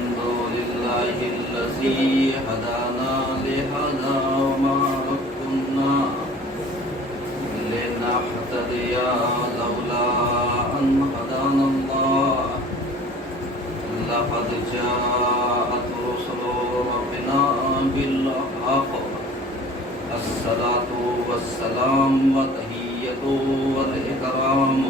الحمد لله الذي هدانا لهذا وما كنا لنهتدي لولا أن هدانا الله لقد جاءت رسل ربنا بالحق الصلاة والسلام والتحية والإكرام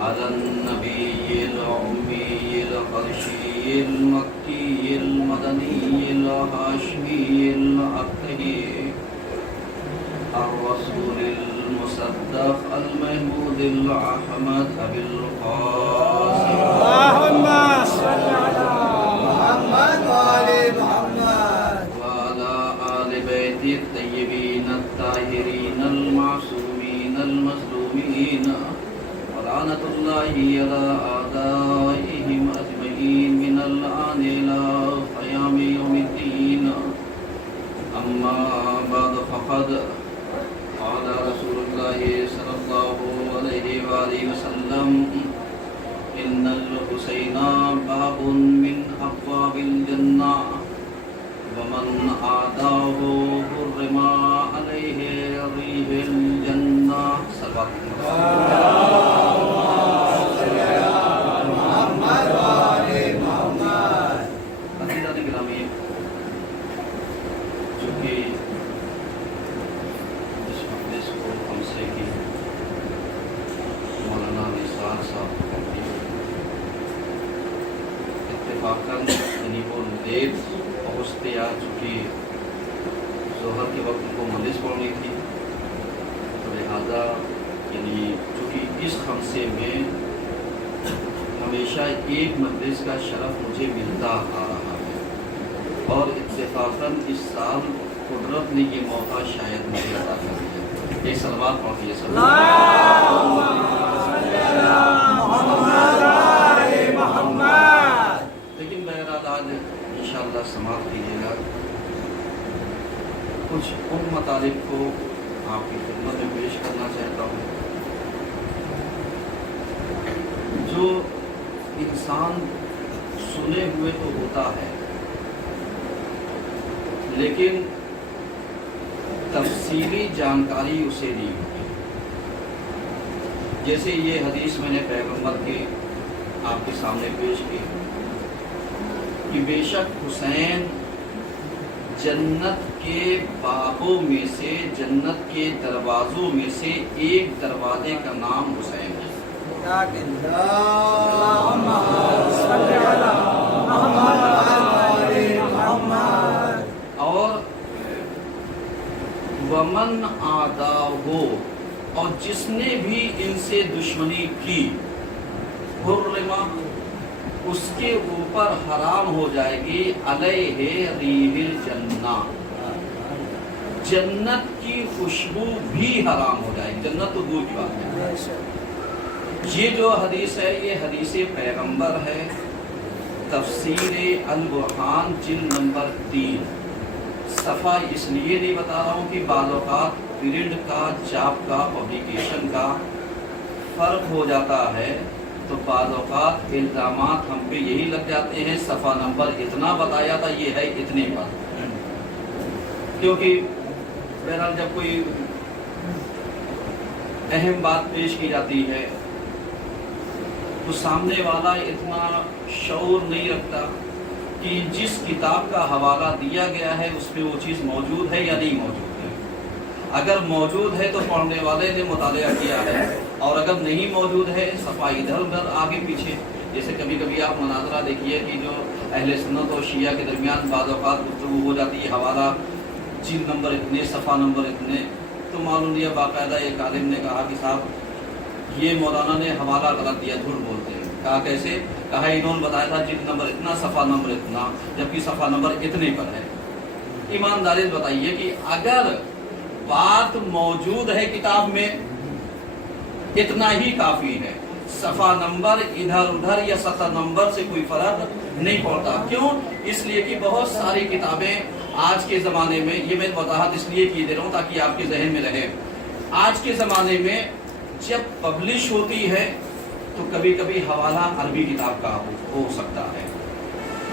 على النبي الأمي القرشي المكي المدني الهاشمي الأبتهي الرسول المصدق المحمود الأحمد أبي القاسم اللهم صل على محمد وآل محمد وعلى آل بيت الطيبين الطاهرين المعصومين المظلومين ولعنة الله على أعدائهم أجمعين من الآن إلى قيام يوم الدين. أما بعد فقد قال رسول الله صلى الله عليه وآله وسلم إن الحسين باب من أبواب الجنة ومن عاداه حرم عليه ريح الجنة. صلوات پہنچتے آ چکی ظہر کے وقت کو مجلس پڑھنی تھی، تو لہٰذا یعنی چونکہ اس خمسے میں ہمیشہ ایک مجلس کا شرف مجھے ملتا آ رہا ہے، اور اتفاقاً اس سال قدرت نے یہ موقع شاید مجھے عطا کر دیا. ایک صلوات پڑھیے لیکن بہرحال آج انشاءاللہ سماعت کیجیے گا. کچھ ان مطالب کو آپ کی خدمت میں پیش کرنا چاہتا ہوں جو انسان سنے ہوئے تو ہوتا ہے، لیکن تفصیلی جانکاری اسے نہیں ہوتی. جیسے یہ حدیث میں نے پیغمبر کی آپ کے سامنے پیش کی کہ بے شک حسین جنت کے بابوں میں سے، جنت کے دروازوں میں سے ایک دروازے کا نام حسین ہے. اللهم صل على محمد وآل محمد. اور ومن عاداہ، اور جس نے بھی ان سے دشمنی کی، حرم، اس کے اوپر حرام ہو جائے گی، علیہ ریح الجنہ، جنت کی خوشبو بھی حرام ہو جائے گی. جنت تو دور کی بات ہے. یہ جو حدیث ہے یہ حدیث پیغمبر ہے. تفسیر البرہان جلد نمبر 3 صفحہ اس لیے نہیں بتا رہا ہوں کہ بعض اوقات پرنٹ کا، چاپ کا، پبلیکیشن کا فرق ہو جاتا ہے، تو بعض اوقات الزامات ہم پہ یہی لگ جاتے ہیں صفحہ نمبر اتنا بتایا تھا، یہ ہے اتنے پر. کیونکہ بہرحال جب کوئی اہم بات پیش کی جاتی ہے تو سامنے والا اتنا شعور نہیں رکھتا کہ جس کتاب کا حوالہ دیا گیا ہے اس میں وہ چیز موجود ہے یا نہیں موجود ہے. اگر موجود ہے تو پڑھنے والے نے مطالعہ کیا ہے، اور اگر نہیں موجود ہے صفحہ ادھر ادھر آگے پیچھے. جیسے کبھی کبھی آپ مناظرہ دیکھیے کہ جو اہل سنت اور شیعہ کے درمیان بعض اوقات گفتگو ہو جاتی ہے، حوالہ جلد نمبر اتنے، صفحہ نمبر اتنے، تو معلوم دیا باقاعدہ ایک عالم نے کہا کہ صاحب یہ مولانا نے حوالہ غلط دیا، جھوٹ بولتے ہیں. کہا کیسے؟ کہا انہوں نے بتایا تھا جلد نمبر اتنا، صفحہ نمبر اتنا، جبکہ صفحہ نمبر اتنے پر ہے. ایمانداری سے بتائیے کہ اگر بات موجود ہے کتاب میں اتنا ہی کافی ہے، صفحہ نمبر ادھر ادھر یا سطح نمبر سے کوئی فرق نہیں پڑتا. کیوں؟ اس لیے کہ بہت ساری کتابیں آج کے زمانے میں، یہ میں وضاحت اس لیے کی دے رہا ہوں تاکہ آپ کے ذہن میں رہے، آج کے زمانے میں جب پبلش ہوتی ہے تو کبھی کبھی حوالہ عربی کتاب کا ہو سکتا ہے،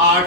8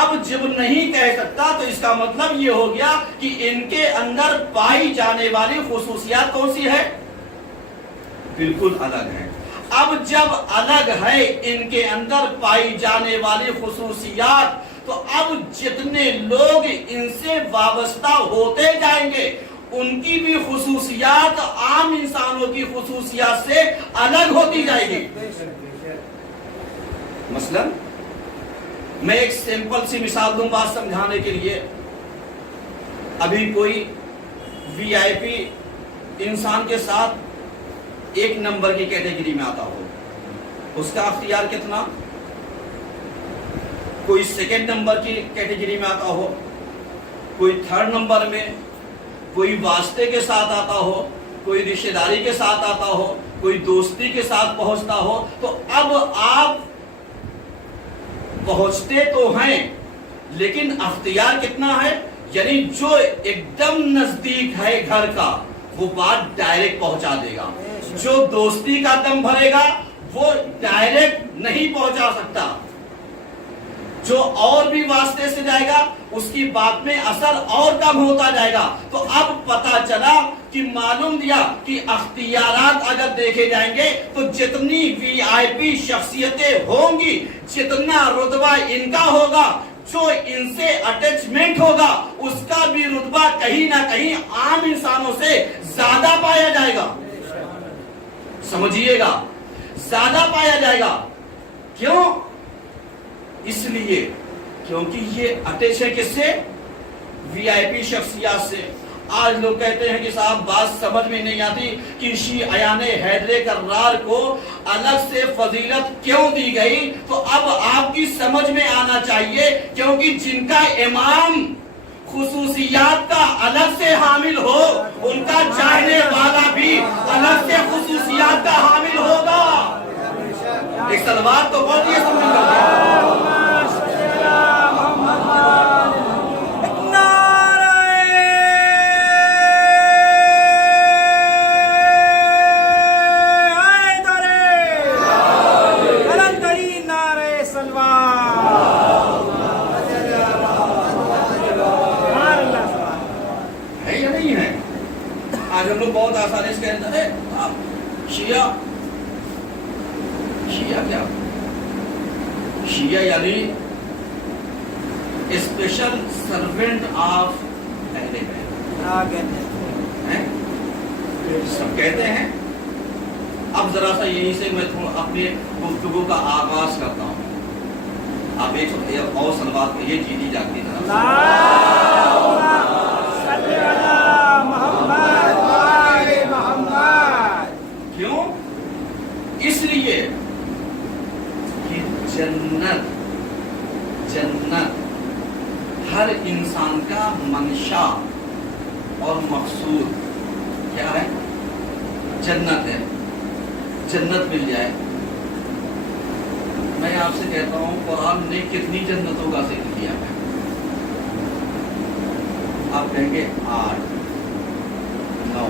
اب جب نہیں کہہ سکتا تو اس کا مطلب یہ ہو گیا کہ ان کے اندر پائی جانے والی خصوصیات کون سی ہے؟ بالکل الگ ہے۔ اب جب الگ ہے ان کے اندر پائی جانے والی خصوصیات، تو اب جتنے لوگ ان سے وابستہ ہوتے جائیں گے ان کی بھی خصوصیات عام انسانوں کی خصوصیات سے الگ ہوتی جائے گی۔ مثلا میں ایک سمپل سی مثال دوں بات سمجھانے کے لیے۔ ابھی کوئی وی آئی پی انسان کے ساتھ ایک نمبر کی کیٹیگری میں آتا ہو، اس کا اختیار کتنا؟ کوئی سیکنڈ نمبر کی کیٹیگری میں آتا ہو، کوئی تھرڈ نمبر میں، کوئی واسطے کے ساتھ آتا ہو، کوئی رشتہ داری کے ساتھ آتا ہو، کوئی دوستی کے ساتھ پہنچتا ہو۔ تو اب آپ پہنچتے تو ہیں لیکن اختیار کتنا ہے؟ یعنی جو ایک دم نزدیک ہے گھر کا وہ بات ڈائریکٹ پہنچا دے گا، جو دوستی کا دم بھرے گا وہ ڈائریکٹ نہیں پہنچا سکتا، جو اور بھی واسطے سے جائے گا اس کی بات میں اثر اور کم ہوتا جائے گا۔ تو اب پتا چلا کہ معلوم دیا کہ اختیارات اگر دیکھے جائیں گے تو جتنی وی آئی پی شخصیتیں ہوں گی، جتنا رتبہ ان کا ہوگا، جو ان سے اٹیچمنٹ ہوگا اس کا بھی رتبہ کہیں نہ کہیں عام انسانوں سے زیادہ پایا جائے گا۔ سمجھیے گا، زیادہ پایا جائے گا۔ کیوں؟ اس لیے کیونکہ یہ اٹیچ ہے کس سے؟ وی آئی پی شخصیات سے۔ آج لوگ کہتے ہیں کہ صاحب بات سمجھ میں نہیں آتی کہ شیعیان حیدر کرار کو الگ سے فضیلت کیوں دی گئی، تو اب آپ کی سمجھ میں آنا چاہیے، کیونکہ جن کا امام خصوصیات کا الگ سے حامل ہو ان کا چاہنے والا بھی الگ سے خصوصیات کا حامل ہوگا۔ ایک سلوات تو بہت یہ سمجھ کر بہت آسانی سے کہتے ہیں شیعہ کیا؟ شیعہ یعنی اسپیشل سرونٹ آف اہل بیت، سب کہتے ہیں۔ اب ذرا سا یہیں سے میں اپنے گفتگو کا آغاز کرتا ہوں۔ آپ ایک اور سلوات میں یہ جیتی جاتی کیوں؟ اس لیے کہ جنت ہر انسان کا منشا اور مقصود کیا ہے؟ جنت ہے۔ جنت مل جائے، میں آپ سے کہتا ہوں قرآن نے کتنی جنتوں کا ذکر کیا ہے؟ آپ کہیں گے 8 9،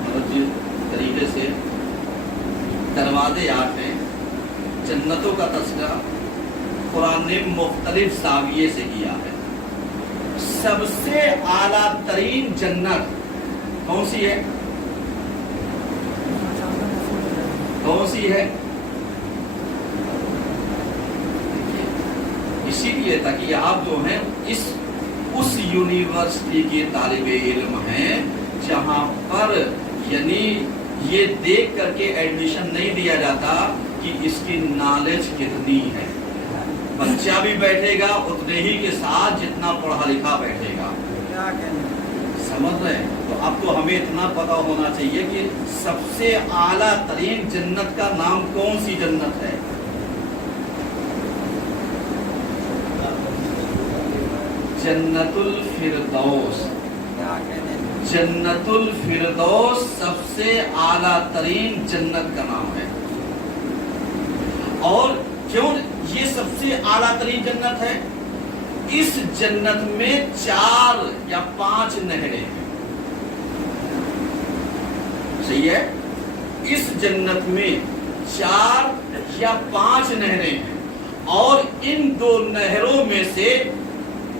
مطلب جس طریقے سے دروازے 8 ہیں، جنتوں کا تذکرہ قرآن نے مختلف زاویے سے کیا ہے۔ سب سے اعلیٰ ترین جنت کون سی ہے؟ کون سی ہے؟ اسی لیے تاکہ آپ جو ہیں اس یونیورسٹی کے طالب علم ہیں جہاں پر یعنی یہ دیکھ کر کے ایڈمیشن نہیں دیا جاتا کہ اس کی نالج کتنی ہے۔ بچہ بھی بیٹھے گا اتنے ہی کے ساتھ جتنا پڑھا لکھا بیٹھے گا۔ سمجھ رہے ہیں؟ تو اب تو ہمیں اتنا پتا ہونا چاہیے کہ سب سے اعلیٰ ترین جنت کا نام کون سی جنت ہے؟ جنت الفردوس۔ جنت الفردوس سب سے اعلیٰ ترین جنت کا نام ہے۔ اور کیوں یہ سب سے اعلیٰ ترین جنت ہے؟ اس جنت میں 4 یا 5 نہریں ہیں۔ صحیح ہے؟ اس جنت میں 4 یا 5 نہریں ہیں، اور ان 2 نہروں میں سے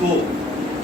2।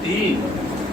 3।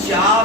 4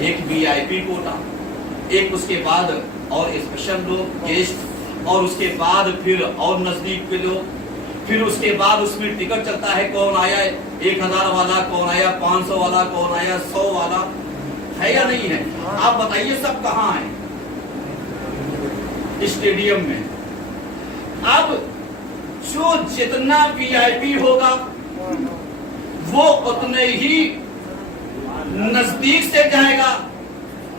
ایک VIP کوٹا، ایک اس کے بعد اور اسپیشل لوگ گیسٹ، اور اس کے بعد پھر اور نزدیک کے لوگ، پھر اس کے بعد اس میں ٹکٹ چلتا ہے کون آیا 1000 والا، کون آیا 500 والا، کون آیا 100 والا، ہے یا نہیں ہے؟ آپ بتائیے سب کہاں ہیں؟ اسٹیڈیم میں۔ اب جو جتنا VIP ہوگا وہ اتنے ہی نزدیک سے جائے گا،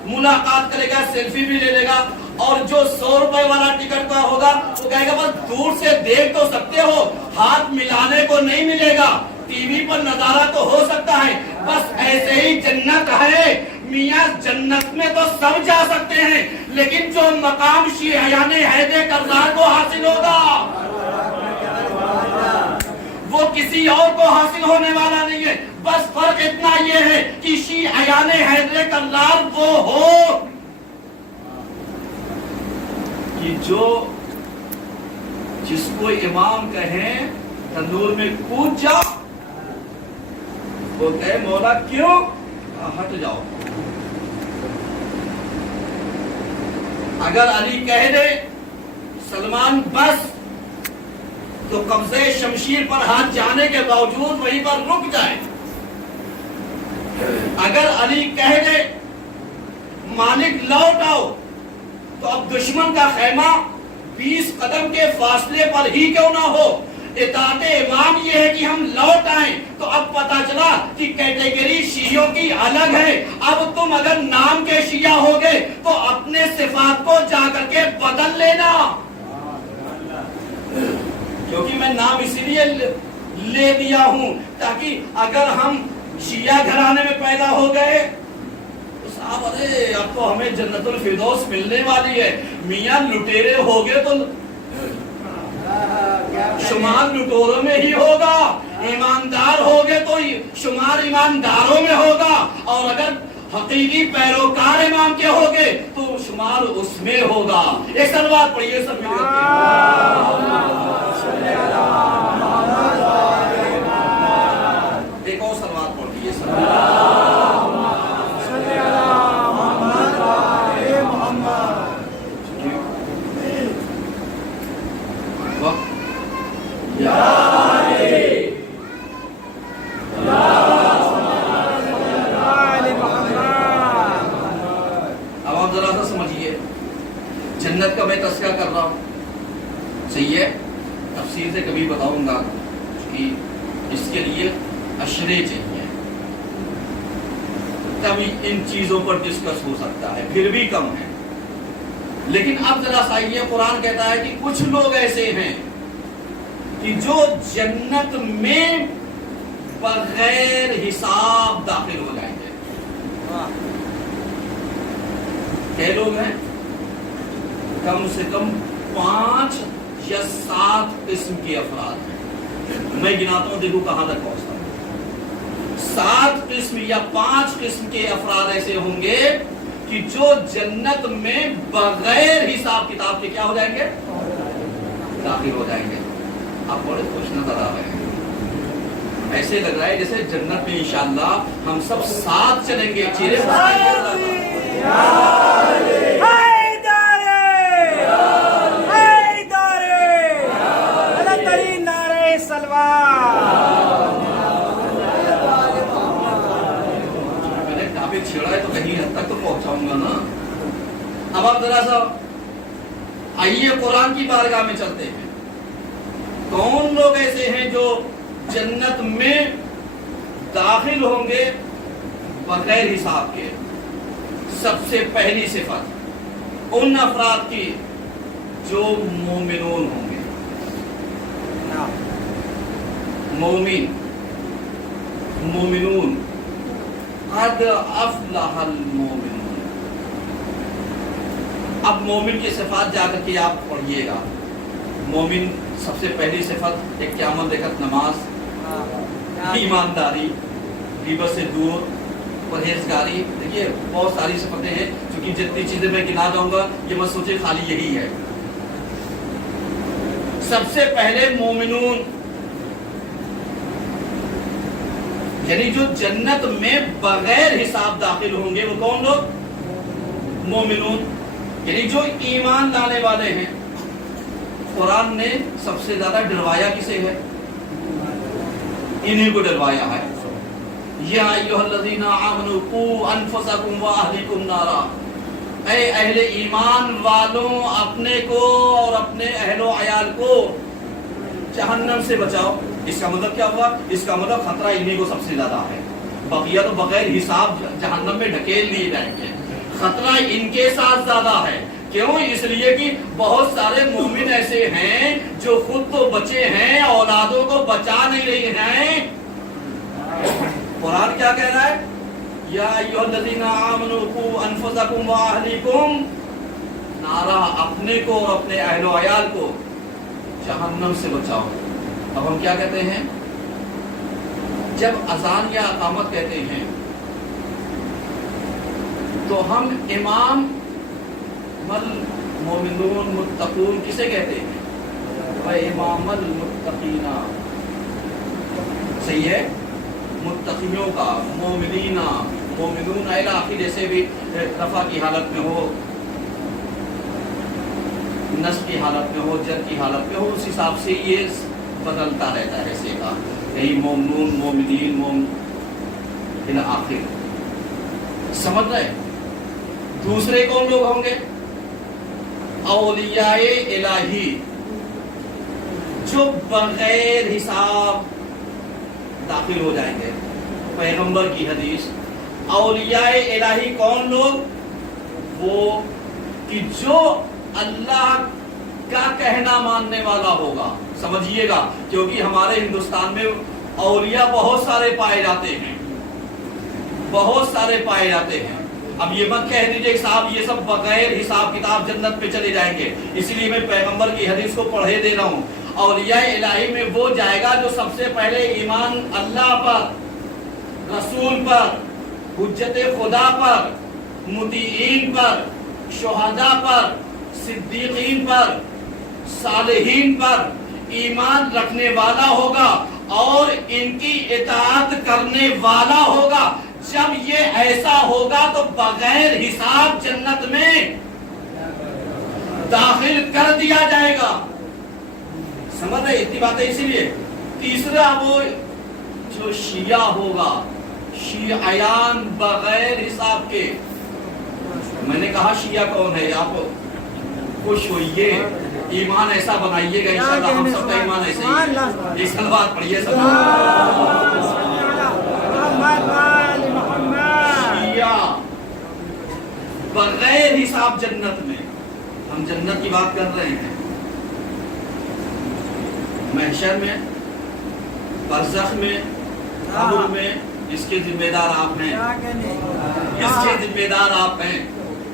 ملاقات کرے گا، سیلفی بھی لے لے گا، اور جو 100 روپے والا ٹکٹ کا ہوگا وہ کہے گا بس دور سے دیکھ تو سکتے ہو، ہاتھ ملانے کو نہیں ملے گا، ٹی وی پر نظارہ تو ہو سکتا ہے، بس ایسے ہی جنت ہے میاں۔ جنت میں تو سب جا سکتے ہیں، لیکن جو مقام شیعیان حیدر کرار کو حاصل ہوگا وہ کسی اور کو حاصل ہونے والا نہیں ہے۔ بس فرق اتنا یہ ہے کہ شیعیان حیدر کرار وہ ہو کہ جو جس کو امام کہیں تندور میں کود جا، وہ کہے مولا کیوں؟ ہٹ جاؤ۔ اگر علی کہہ دے سلمان بس، تو قبضے شمشیر پر ہاتھ جانے کے باوجود وہیں پر رک جائے۔ اگر علی کہہ دے مالک لوٹ آؤ، تو اب دشمن کا خیمہ 20 قدم کے فاصلے پر ہی کیوں نہ ہو، اطاعت امام یہ ہے کہ ہم لوٹ آئیں۔ تو اب پتا چلا کہ کیٹیگری شیعوں کی الگ ہے۔ اب تم اگر نام کے شیعہ ہوگے تو اپنے صفات کو جا کر کے بدل لینا، کیونکہ میں نام اسی لیے لے دیا ہوں تاکہ اگر ہم شیعہ گھرانے میں پیدا ہو گئے تو صاحب ارے اب تو ہمیں جنت الفردوس ملنے والی ہے۔ میاں لٹیرے ہوگے تو شمار لٹوروں میں ہی ہوگا، ایماندار ہوگے تو شمار ایمانداروں میں ہوگا، اور اگر حقیقی پیروکار امام کے ہوگے تو شمار اس میں ہوگا۔ ایک سلوات پڑھیے سب مل ایک اور سلوات پڑھ دیجیے اب آپ ذرا سا سمجھیے، جنت کا میں تذکرہ کر رہا ہوں، صحیح ہے، تفصیل سے کبھی بتاؤں گا کہ اس کے لیے اشرے چاہیے، تب ان چیزوں پر ڈسکس ہو سکتا ہے، پھر بھی کم ہے۔ لیکن اب ذرا سا یہ قرآن کہتا ہے کہ کچھ لوگ ایسے ہیں کہ جو جنت میں بغیر حساب داخل ہو جائیں گے۔ کئی لوگ ہیں؟ کم سے کم 5 یا 7 قسم کے افراد ہیں، میں گناتا ہوں، دیکھو کہاں تک پہنچتا ہوں۔ 7 قسم یا 5 قسم کے افراد ایسے ہوں گے کہ جو جنت میں بغیر حساب کتاب کے کیا ہو جائیں گے؟ داخل ہو جائیں گے۔ آپ بڑے خوش نظر آ رہے ہیں، ایسے لگ رہا ہے جیسے جنت میں انشاءاللہ ہم سب ساتھ چلیں گے، چہرے میں نے ٹاپک چھیڑا ہے تو کہیں حد تک تو پہنچاؤں گا نا۔ اب آپ ذرا سا آئیے قرآن کی بارگاہ میں چلتے ہیں، کون لوگ ایسے ہیں جو جنت میں داخل ہوں گے بغیر حساب کے؟ سب سے پہلی صفت ان افراد کی جو مومنون ہوں گے، مومن، مومنون، قد افلح المومنون۔ اب مومن کی صفات جا کر کے آپ پڑھیے گا۔ مومن سب سے پہلی صفت ایک قیامت دیکھت نماز، ایمانداری، غیبت سے دور، پرہیزگاری۔ دیکھیے بہت ساری صفتیں ہیں، کیونکہ جتنی چیزیں میں گنا جاؤں گا یہ مت سوچے خالی یہی ہے۔ سب سے پہلے مومنون یعنی جو جنت میں بغیر حساب داخل ہوں گے وہ کون لوگ؟ مومنون، یعنی جو ایمان لانے والے ہیں۔ قرآن نے سب سے زیادہ ڈروایا کسے ہے؟ انہیں کو ڈروایا ہے۔ یا ایھا الذین آمنوا قوا انفسکم واہلکم نارا، اے اہل ایمان والوں اپنے کو اور اپنے اہل و عیال کو جہنم سے بچاؤ۔ اس کا مطلب کیا ہوا؟ اس کا مطلب خطرہ انہیں کو سب سے زیادہ ہے، بقیہ تو بغیر حساب جہنم میں ڈھکیل لیے جائیں گے، خطرہ ان کے ساتھ زیادہ ہے۔ کیوں؟ اس لیے کہ بہت سارے مومن ایسے ہیں جو خود تو بچے ہیں، اولادوں کو بچا نہیں رہے ہیں۔ قرآن کیا کہہ رہا ہے؟ یا ایھا الذین آمنوا قوا انفسکم واہلکم نارا، اپنے کو اور اپنے اہل و عیال کو جہنم سے بچاؤ۔ اب ہم کیا کہتے ہیں جب اذان یا اقامت کہتے ہیں تو ہم امام المومنون متقون کسے کہتے ہیں؟ امام المتقین، صحیح ہے، متقیوں کا، مومنین، مومنون الی آخر، جیسے بھی رفع کی حالت میں ہو، نصب کی حالت میں ہو، جر کی حالت میں ہو، اس حساب سے یہ بدلتا رہتا ہے سیگا، یہی مومنون، مومنین، الی آخر، سمجھ رہے؟ دوسرے کون لوگ ہوں گے؟ اولیاء الہی، جو بغیر حساب داخل ہو جائیں گے۔ پیغمبر کی حدیث، اولیاء الہی کون لوگ؟ وہ کہ جو اللہ کا کہنا ماننے والا ہوگا۔ سمجھیے گا، کیونکہ ہمارے ہندوستان میں اولیاء بہت سارے پائے جاتے ہیں، بہت سارے پائے جاتے ہیں۔ اب یہ مت کہہ دیجئے کہ صاحب یہ سب بغیر حساب کتاب جنت پہ چلے جائیں گے، اسی لیے میں پیغمبر کی حدیث کو پڑھے دے رہا ہوں۔ اولیاء الہی میں وہ جائے گا جو سب سے پہلے ایمان اللہ پر، رسول پر، حجت خدا پر، مطیعین پر، شہداء پر، صدیقین پر، صالحین پر ایمان رکھنے والا ہوگا اور ان کی اطاعت کرنے والا ہوگا۔ جب یہ ایسا ہوگا تو بغیر حساب جنت میں داخل کر دیا جائے گا۔ سمجھ رہے؟ اتنی باتیں اسی لیے۔ تیسرا وہ جو شیعہ ہوگا، شیعیان بغیر حساب کے۔ میں نے کہا شیعہ کون ہے؟ آپ خوش ہوئیے، ایمان ایسا بنائیے گا انشاءاللہ، ہم سب کا ایمان ایسا ہی ہے۔ ایک سلوات پڑھیے سب۔ شیعہ بغیر حساب جنت میں، ہم جنت کی بات کر رہے ہیں، محشر میں، برزخ میں، قبر میں، اس کے ذمہ دار آپ ہیں، اس کے ذمہ دار آپ ہیں۔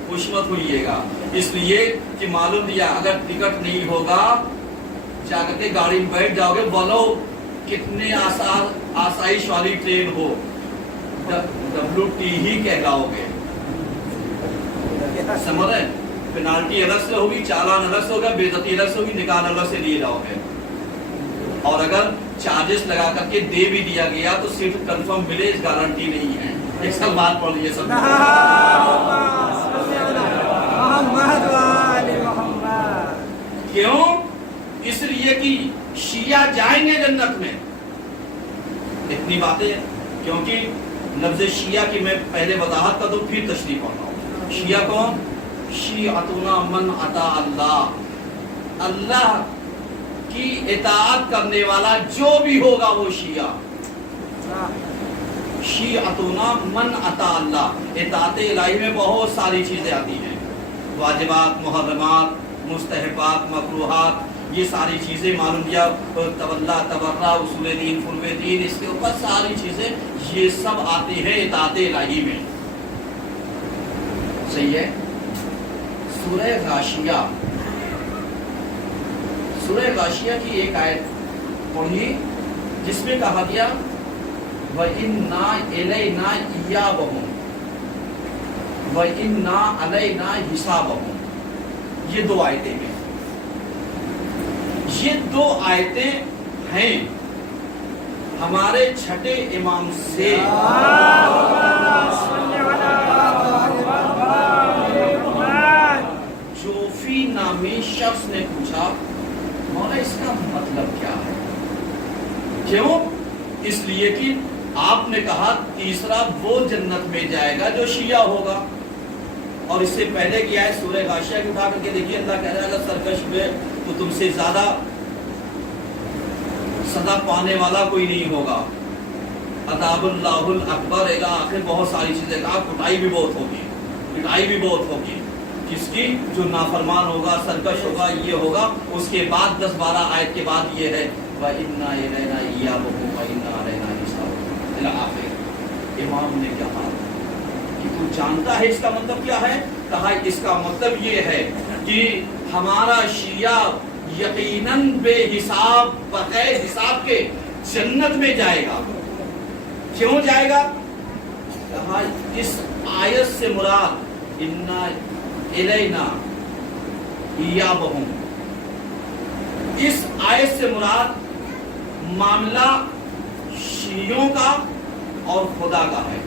خوش مت ہوئیے گا، اس لیے کہ معلوم دیا اگر ٹکٹ نہیں ہوگا جا کر کے گاڑی میں بیٹھ جاؤ گے، بولو کتنے آسائش والی ٹرین ہو، WT ہی کہلاؤ گے۔ سمجھ رہے؟ پینالٹی الگ سے ہوگی، چالان الگ سے ہوگا، بے عزتی الگ سے ہوگی، نکال الگ سے لیے جاؤ گے۔ اور اگر چارجز لگا کر کے دے بھی دیا گیا تو صرف کنفرم ملے، اس گارنٹی نہیں ہے۔ ایک سال بات پڑھ لیجیے سب۔ کیوں؟ اس لیے کہ شیعہ جائیں گے جنت میں۔ اتنی باتیں ہیں کیونکہ لفظ شیعہ کی میں پہلے وضاحت کر دوں پھر تشریح پڑھتا ہوں۔ شیعہ کون؟ شیعتنا من اطاع اللہ، اللہ کی اطاعت کرنے والا جو بھی ہوگا وہ شیعہ۔ شیعتنا من اطاع اللہ، اطاعت الہی میں بہت ساری چیزیں آتی ہیں، واجبات، محرمات، مستحبات، مکروہات، یہ ساری چیزیں معلوم کیا، تولا، تبرع، اصول دین، فروع دین، اس کے اوپر ساری چیزیں یہ سب آتی ہیں اطاعت الہی میں۔ صحیح ہے؟ سورہ غاشیہ، سورہ غاشیہ کی ایک آیت پڑھی جس میں کہا گیا وَإِنَّا إِلَيْنَا إِيَّابَهُمْ وَإِنَّا عَلَيْنَا حِسَابَهُمْ۔ یہ دو آیتیں ہیں، یہ دو آیتیں ہیں ہمارے چھٹے امام سے جوفی نامی شخص نے پوچھا مولا اس کا مطلب کیا ہے؟ کیوں؟ اس لیے کہ آپ نے کہا تیسرا وہ جنت میں جائے گا جو شیعہ ہوگا، اور اس سے پہلے کیا ہے سورہ غاشیہ کی اٹھا کر کے دیکھیے، اللہ کہہ رہا ہے اگر سرکش ہوئے تو تم سے زیادہ سزا پانے والا کوئی نہیں ہوگا، عذاب اللہ الاکبر الی آخر بہت ساری چیزیں کہا، کٹائی بھی بہت ہوگی، پٹائی بھی بہت ہوگی، کس کی؟ جو نافرمان ہوگا، سرکش ہوگا، یہ ہوگا۔ اس کے بعد 10-12 آیت کے بعد یہ ہے وَإِنَّا إِلَيْنَا إِيَابَهُمْ وَإِنَّا عَلَيْنَا حِسَابُهُمْ الی آخر۔ امام نے کہا کہ تو جانتا ہے اس کا مطلب کیا ہے؟ کہا اس کا مطلب یہ ہے کہ ہمارا شیعہ یقیناً بے حساب بغیر حساب کے جنت میں جائے گا۔ کیوں جائے گا؟ کہا اس آیت سے مراد اِنَّا إِلَيْنَا إِيَابَهُمْ، اس آیت سے مراد معاملہ شیعوں کا اور خدا کا ہے،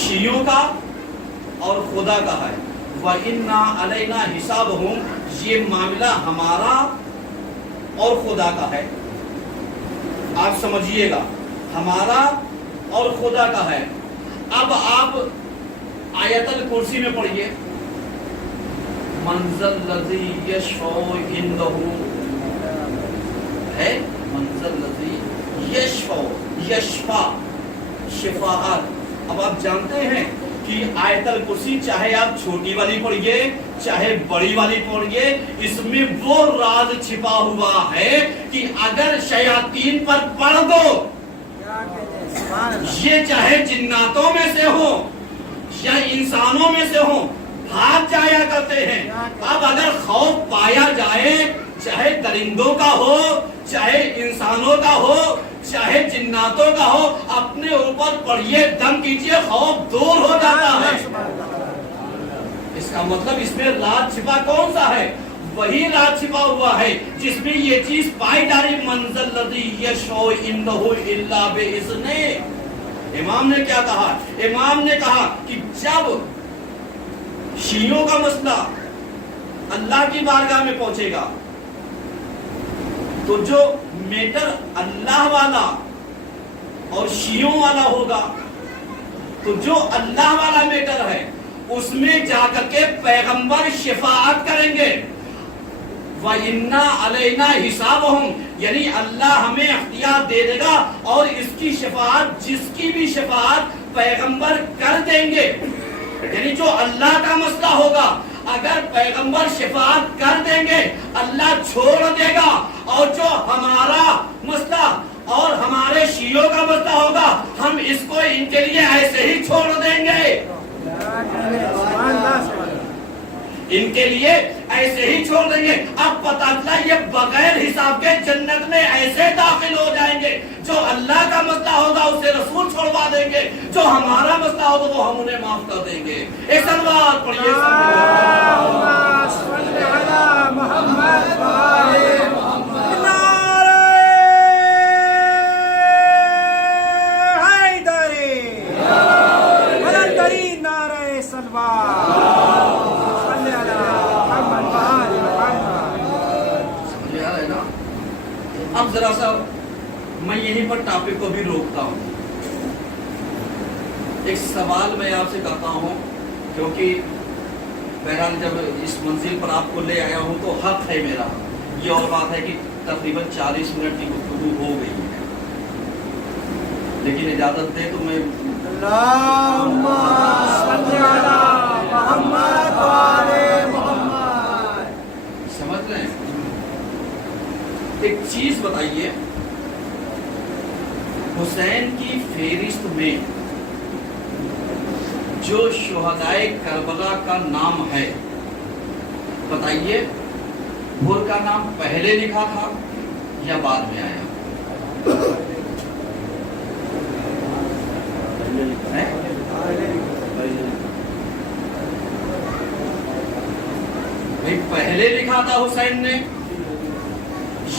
شیعوں کا اور خدا کا ہے۔ وَإِنَّا عَلَيْنَا حِسَابُهُمْ، یہ معاملہ ہمارا اور خدا کا ہے۔ آپ سمجھیے گا، ہمارا اور خدا کا ہے۔ اب آپ آیت الکرسی میں پڑھیے منزل الذی یشفع عنده ہے، منزل الذی یشفع شفاعت۔ اب آپ جانتے ہیں کہ آیت الکرسی چاہے آپ چھوٹی والی پڑھیے چاہے بڑی والی پڑھیے، اس میں وہ راز چھپا ہوا ہے کہ اگر شیاطین پر پڑھ دو، یہ چاہے جناتوں میں سے ہو یا انسانوں میں سے ہوں، بھاگ جایا کرتے ہیں۔ اب اگر خوف پایا جائے، چاہے درندوں کا ہو چاہے انسانوں کا ہو چاہے جناتوں کا ہو، اپنے اوپر پڑھیے، دم کیجئے، خوف دور ہو جاتا ہے۔ اس کا مطلب اس میں راز چھپا کون سا ہے؟ وہی راز چھپا ہوا ہے جس میں یہ چیز پائی جا رہی، منزل الذی یشفع عنده الا باذنہ۔ امام نے کیا کہا؟ امام نے کہا کہ جب شیعوں کا مسئلہ اللہ کی بارگاہ میں پہنچے گا تو جو میٹر اللہ والا اور شیعوں والا ہوگا، تو جو اللہ والا میٹر ہے اس میں جا کر کے پیغمبر شفاعت کریں گے، وَإِنَّا عَلَيْنَا حِسَابُهُمْ، یعنی اللہ ہمیں اختیار دے دے گا اور اس کی شفاعت، جس کی بھی شفاعت پیغمبر کر دیں گے، یعنی جو اللہ کا مسئلہ ہوگا اگر پیغمبر شفاعت کر دیں گے اللہ چھوڑ دے گا، اور جو ہمارا مسئلہ اور ہمارے شیعوں کا مسئلہ ہوگا ہم اس کو ان کے لیے ایسے ہی چھوڑ دیں گے، ان کے لیے ایسے ہی چھوڑ دیں گے۔ اب پتہ چلا یہ بغیر حساب کے جنت میں ایسے داخل ہو جائیں گے، جو اللہ کا مسئلہ ہوگا اسے رسول چھوڑوا دیں گے، جو ہمارا مسئلہ ہوگا وہ ہم انہیں معاف کر دیں گے۔ ایک سلوات پڑھیے، اب ذرا سا میں یہیں پر ٹاپک کو بھی روکتا ہوں، ایک سوال میں آپ سے کرتا ہوں، کیونکہ بہرحال جب اس منزل پر آپ کو لے آیا ہوں تو حق ہے میرا، یہ اور بات ہے کہ تقریباً 40 منٹ کی گفتگو ہو گئی ہے، لیکن اجازت دے تو میں اللہم صلی علی محمد و آل محمد۔ سمجھ رہے ہیں؟ ایک چیز بتائیے، حسین کی فہرست میں جو شہدائے کربلا کا نام ہے، بتائیے وہ کا نام پہلے لکھا تھا یا بعد میں آیا؟ پہلے لکھا تھا حسین نے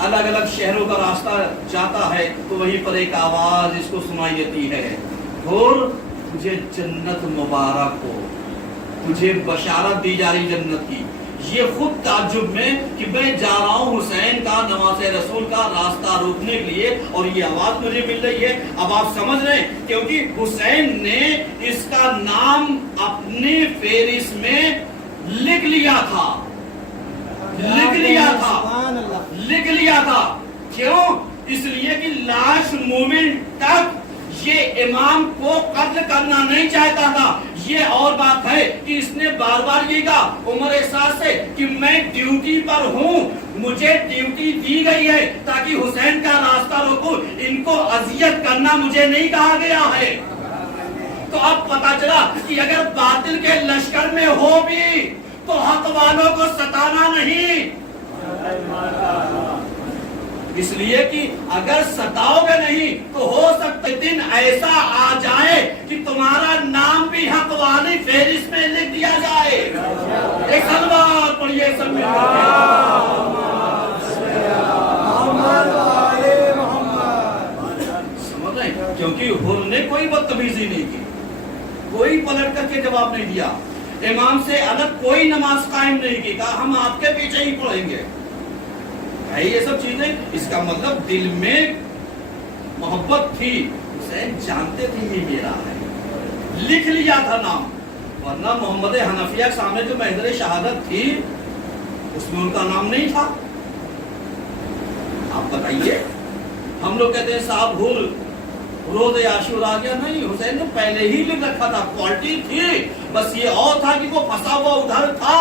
الگ الگ شہروں کا راستہ جاتا ہے تو وہیں پر ایک آواز اس کو سنائی دیتی ہے، اور تجھے جنت مبارک ہو، تجھے بشارت دی جا رہی جنت کی۔ یہ خود تعجب میں کہ میں جا رہا ہوں حسین کا، نماز رسول کا راستہ روکنے کے لیے، اور یہ آواز مجھے مل رہی ہے۔ اب آپ سمجھ رہے ہیں، کیونکہ حسین نے اس کا نام اپنے فہرست میں لکھ لیا تھا، لکھ لیا تھا، لکھ لیا تھا۔ کیوں؟ اس لیے کہ لاش مومن تک یہ امام کو قتل کرنا نہیں چاہتا تھا۔ یہ اور بات ہے کہ اس نے بار بار یہ کہا عمر احساس سے کہ میں ڈیوٹی پر ہوں، مجھے ڈیوٹی دی گئی ہے تاکہ حسین کا راستہ روکوں، ان کو اذیت کرنا مجھے نہیں کہا گیا ہے۔ تو اب پتا چلا کہ اگر باطل کے لشکر میں ہو بھی تو حق والوں کو ستانا نہیں، اس لیے کہ اگر ستاؤ گے نہیں تو ہو سکتا ہے دن ایسا آ جائے کہ تمہارا نام بھی حق والی فہرست میں لکھ دیا جائے۔ ایک سلوات پڑھیے سب مل سمجھ رہے ہیں؟ کیونکہ حر نے کوئی بدتمیزی نہیں کی، کوئی پلٹ کر کے جواب نہیں دیا، امام سے الگ کوئی نماز قائم نہیں کی، کہا ہم آپ کے پیچھے ہی پڑھیں گے۔ یہ سب چیزیں، اس کا مطلب دل میں محبت تھی، حسین جانتے تھے یہ میرا ہے، لکھ لیا تھا نام، ورنہ محمد حنفیہ کے سامنے جو محضر شہادت تھی اس میں ان کا نام نہیں تھا۔ آپ بتائیے، ہم لوگ کہتے ہیں صاحب حر روز عاشور آ گیا، نہیں، حسین نے پہلے ہی لکھ رکھا تھا، کوالٹی تھی، بس یہ اور تھا کہ وہ پھنسا ہوا ادھر تھا،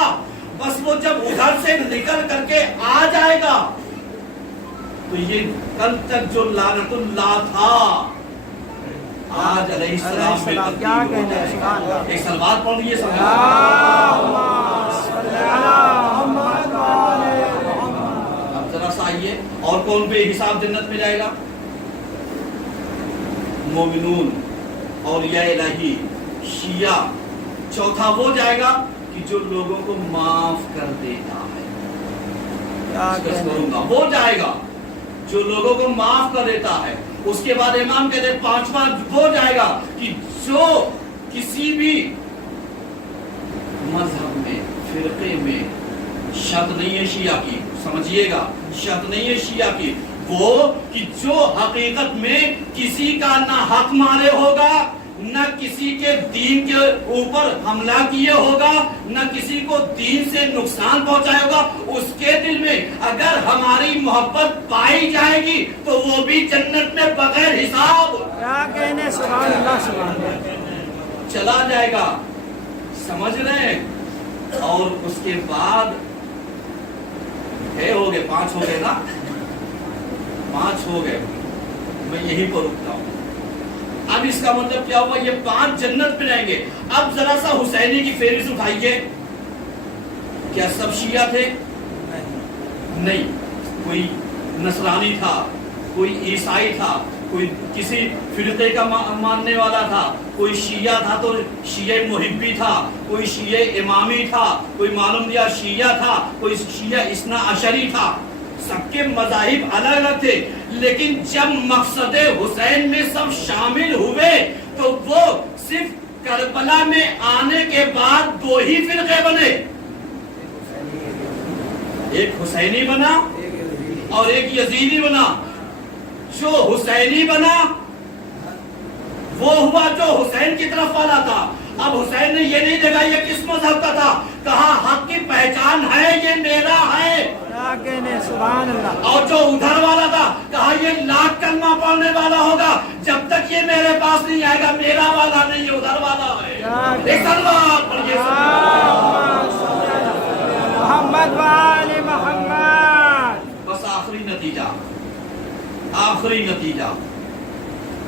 بس وہ جب ادھر سے نکل کر کے آ جائے گا تو یہ کل تک جو لعنت اللہ تھا آج علیہ السلام میں تبدیل ہو جائے گا۔ ایک سلوات پڑھ لیجیے سب۔ اب ذرا سا آئیے، اور کون بے حساب جنت میں جائے گا؟ مومنون، اولیاء الہی، شیعہ۔ چوتھا وہ جائے گا کہ جو لوگوں کو معاف کر دیتا ہے، وہ جائے گا جو لوگوں کو معاف کر دیتا ہے۔ اس کے بعد امام کہتے ہیں پانچواں وہ جائے گا کہ جو کسی بھی مذہب میں، فرقے میں، شرط نہیں ہے شیعہ کی، سمجھیے گا، شرط نہیں ہے شیعہ کی، وہ کہ جو حقیقت میں کسی کا نہ حق مارے ہوگا، نہ کسی کے دین کے اوپر حملہ کیے ہوگا، نہ کسی کو دین سے نقصان پہنچائے ہوگا، اس کے دل میں اگر ہماری محبت پائی جائے گی تو وہ بھی جنت میں بغیر حساب کیا کہنے، سبحان اللہ، سبحان اللہ، چلا جائے گا۔ سمجھ رہے ہیں؟ اور اس کے بعد ہو گئے، 5 ہو گئے نا، 5 ہو گئے، میں یہیں پر رکتا ہوں۔ اب اس کا مطلب کیا ہوا؟ یہ 5 جنت میں جائیں گے۔ اب ذرا سا حسینی کی فہرست اٹھائیے، کیا سب شیعہ تھے؟ نہیں، کوئی نصرانی تھا، کوئی عیسائی تھا، کوئی کسی فرقے کا ماننے والا تھا، کوئی شیعہ تھا تو شیعہ محبی تھا، کوئی شیعہ امامی تھا، کوئی معلوم دیا شیعہ تھا، کوئی شیعہ اثنا عشری تھا، سب کے مذاہب الگ الگ تھے، لیکن جب مقصد حسین میں سب شامل ہوئے تو وہ صرف کربلا میں آنے کے بعد 2 ہی فرقے بنے، ایک حسینی بنا اور ایک یزیدی بنا۔ جو حسینی بنا وہ ہوا جو حسین کی طرف والا تھا۔ اب حسین نے یہ نہیں دیکھا یہ کس مذہب کا تھا، کہا حق کی پہچان ہے، یہ میرا ہے، کیا کہنے، سبحان اللہ۔ اور جو ادھر والا تھا کہا یہ لاکھ کلمہ پڑھنے والا ہوگا، جب تک یہ میرے پاس نہیں آئے گا میرا والا نہیں، یہ ادھر والا ہے۔ ایک سلوات پڑھیے محمد وآل محمد۔ بس آخری نتیجہ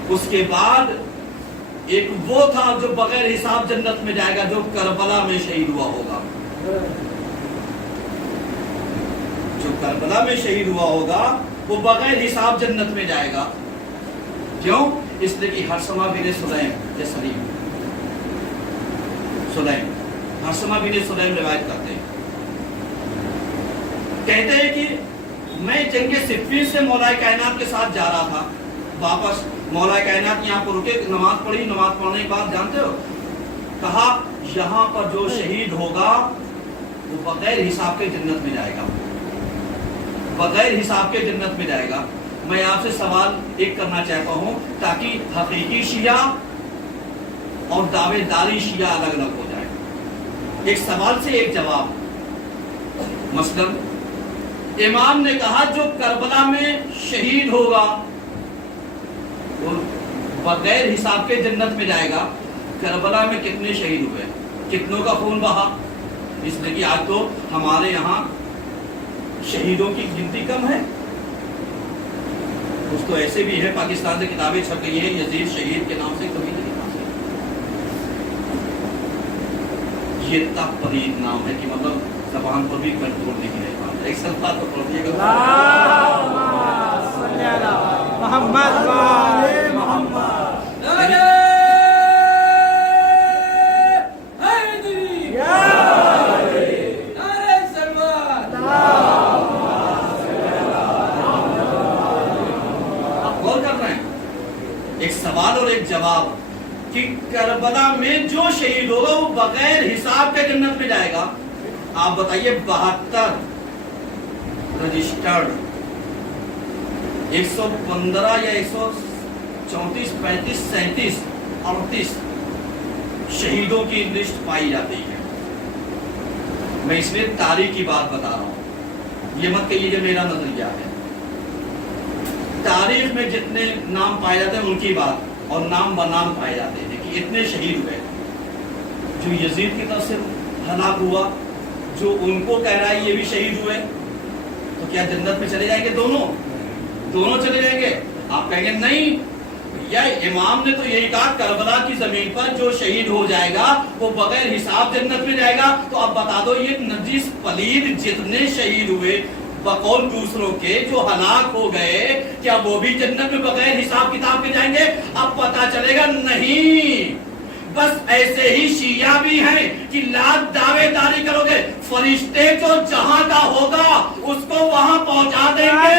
اس کے بعد ایک وہ تھا جو بغیر حساب جنت میں جائے گا، جو کربلا میں شہید ہوا ہوگا، جو کربلا میں شہید ہوا ہوگا وہ بغیر حساب جنت میں جائے گا۔ کیوں؟ اس لیے کہ ہرسمہ بن سلیم ہرسمہ بن سلیم روایت کرتے ہیں، کہتے ہیں کہ میں جنگ صفین سے مولا کائنات کے ساتھ جا رہا تھا واپس. مولا کائنات یہاں پر رکے, نماز پڑھی. نماز پڑھنے کے بعد جانتے ہو کہا یہاں پر جو شہید ہوگا وہ بغیر حساب کے جنت میں جائے گا, بغیر حساب کے جنت میں جائے گا. میں آپ سے سوال ایک کرنا چاہتا ہوں تاکہ حقیقی شیعہ اور دعوے داری شیعہ الگ الگ ہو جائے. ایک سوال سے ایک جواب. مثلا امام نے کہا جو کربلا میں شہید ہوگا وہ بغیر حساب کے جنت میں جائے گا. کربلا میں کتنے شہید ہوئے, کتنوں کا خون بہا؟ اس لیے کہ آج تو ہمارے یہاں شہیدوں کی گنتی کم ہے. کچھ تو ایسے بھی ہے پاکستان سے کتابیں چھپ گئی ہیں یزید شہید کے نام سے, کبھی نہیں. یہ تب پرید نام ہے کہ مطلب زبان پر بھی کنٹرول نہیں ہے. ایک سلطان تو پڑھیے گا محمد والے محمد. ایک سوال اور ایک جواب کہ کربلا میں جو شہید ہوگا وہ بغیر حساب کے جنت میں جائے گا. آپ بتائیے 72 رجسٹرڈ 115 یا 134 35 37 38 شہیدوں کی لسٹ پائی جاتی ہے. میں اس میں تاریخ کی بات بتا رہا ہوں, یہ مت کہیے کہ میرا نظریہ ہے. تاریخ میں جتنے نام پائے جاتے ہیں ان کی بات, اور نام بنام پائے جاتے ہیں کہ اتنے شہید ہوئے. جو یزید کی طرف سے ہلاک ہوا, جو ان کو کہہ رہا ہے یہ بھی شہید ہوئے, تو کیا جنت میں چلے جائیں گے؟ دونوں چلے جائیں گے. آپ کہیں گے نہیں, یا امام نے تو یہی کہا کربلا کی زمین پر جو شہید ہو جائے گا وہ بغیر حساب جنت میں جائے گا. تو اب بتا دو یہ نجس پلید جتنے شہید ہوئے بقول دوسروں کے جو ہلاک ہو گئے, کیا وہ بھی جنت میں بغیر حساب کتاب کے جائیں گے؟ اب پتا چلے گا نہیں. بس ایسے ہی شیعہ بھی ہیں کہ لاکھ دعوے داری کرو گے, فرشتے جو جہاں کا ہوگا اس کو وہاں پہنچا دیں گے.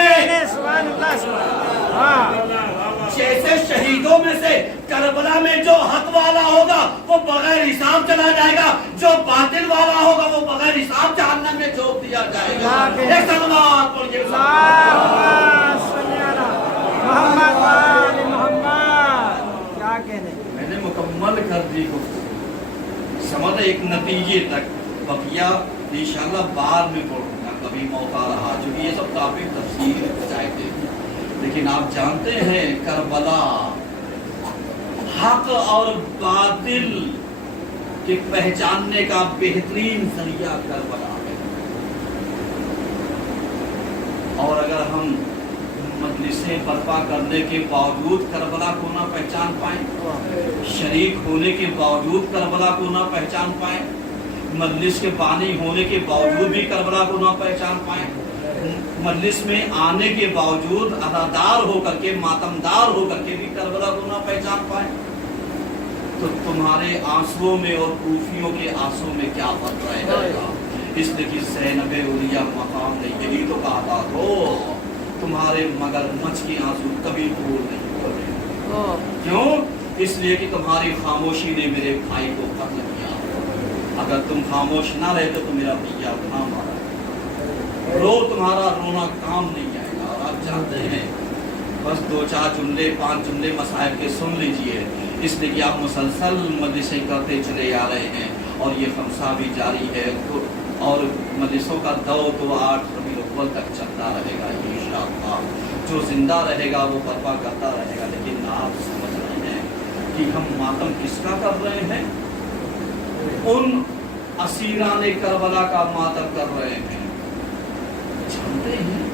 جیسے شہیدوں میں سے کربلا میں جو حق والا ہوگا وہ بغیر حساب چلا جائے گا, جو باطل والا ہوگا وہ بغیر حساب جہنم میں جھونک دیا جائے گا. ایک سلوات پڑھیے محمد والے محمد. کیا کہنے, میں نے مکمل کر دی گفتگو, سمجھ ایک نتیجے تک. بقیہ انشاءاللہ بعد میں پڑھوں گا کبھی موقع رہا, جو یہ سب کافی تفصیل چاہتے ہیں. لیکن آپ جانتے ہیں کربلا حق اور باطل کے پہچاننے کا بہترین ذریعہ کربلا ہے. اور اگر ہم مجلسیں برپا کرنے کے باوجود کربلا کو نہ پہچان پائیں, شریک ہونے کے باوجود کربلا کو نہ پہچان پائیں, مجلس کے بانی ہونے کے باوجود بھی کربلا کو نہ پہچان پائیں, مجلس میں آنے کے باوجود عزادار ہو کر کے ماتمدار ہو کر کے بھی کربلا کو نہ پہچان پائیں, تو تمہارے آنسوؤں میں اور کوفیوں کے آنسوؤں میں کیا فرق رہ جائے گا. اس لیے کہ زینب اولیاء مقام نے یہی تو کہا تھا, تو تمہارے مگر مچھ کی آنسو کبھی پھول نہیں ہوئے. کیوں؟ اس لیے کہ تمہاری خاموشی نے میرے بھائی کو قتل کیا. اگر تم خاموش نہ رہتے تو میرا بھیا نہ مارا. رو تمہارا رونا کام نہیں آئے گا. اور آپ جانتے ہیں بس 2-4 جملے 5 جملے مسائل کے سن لیجئے, اس لیے کہ آپ مسلسل مجلسیں کرتے چلے آ رہے ہیں اور یہ خمسہ بھی جاری ہے, اور مجلسوں کا دور تو 8 ربیع الاول تک چلتا رہے گا انشاءاللہ. جو زندہ رہے گا وہ برپا کرتا رہے گا. لیکن آپ سمجھ رہے ہیں کہ ہم ماتم کس کا کر رہے ہیں؟ ان اسیران کربلا کا ماتم کر رہے ہیں. جانتے ہیں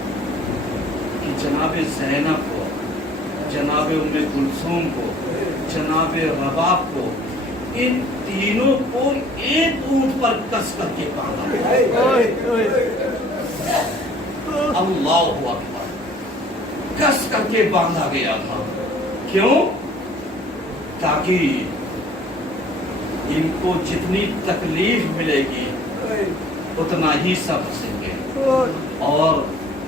کہ جناب زینب کو, جناب ام کلثوم کو, جناب رباب کو, ان تینوں کو ایک اونٹ پر کس کر کے باندھا. اللہ اکبر, کس کر کے باندھا گیا تھا. کیوں؟ تاکہ ان کو جتنی تکلیف ملے گی اتنا ہی سب ہنسیں گے, اور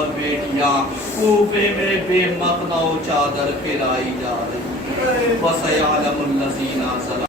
اور بیٹیاں کوفے میں بے مقنع و چادر پھیلائی جا رہی ہیں۔ وَسَيَعْلَمُ الَّذِينَ ظَلَمُوا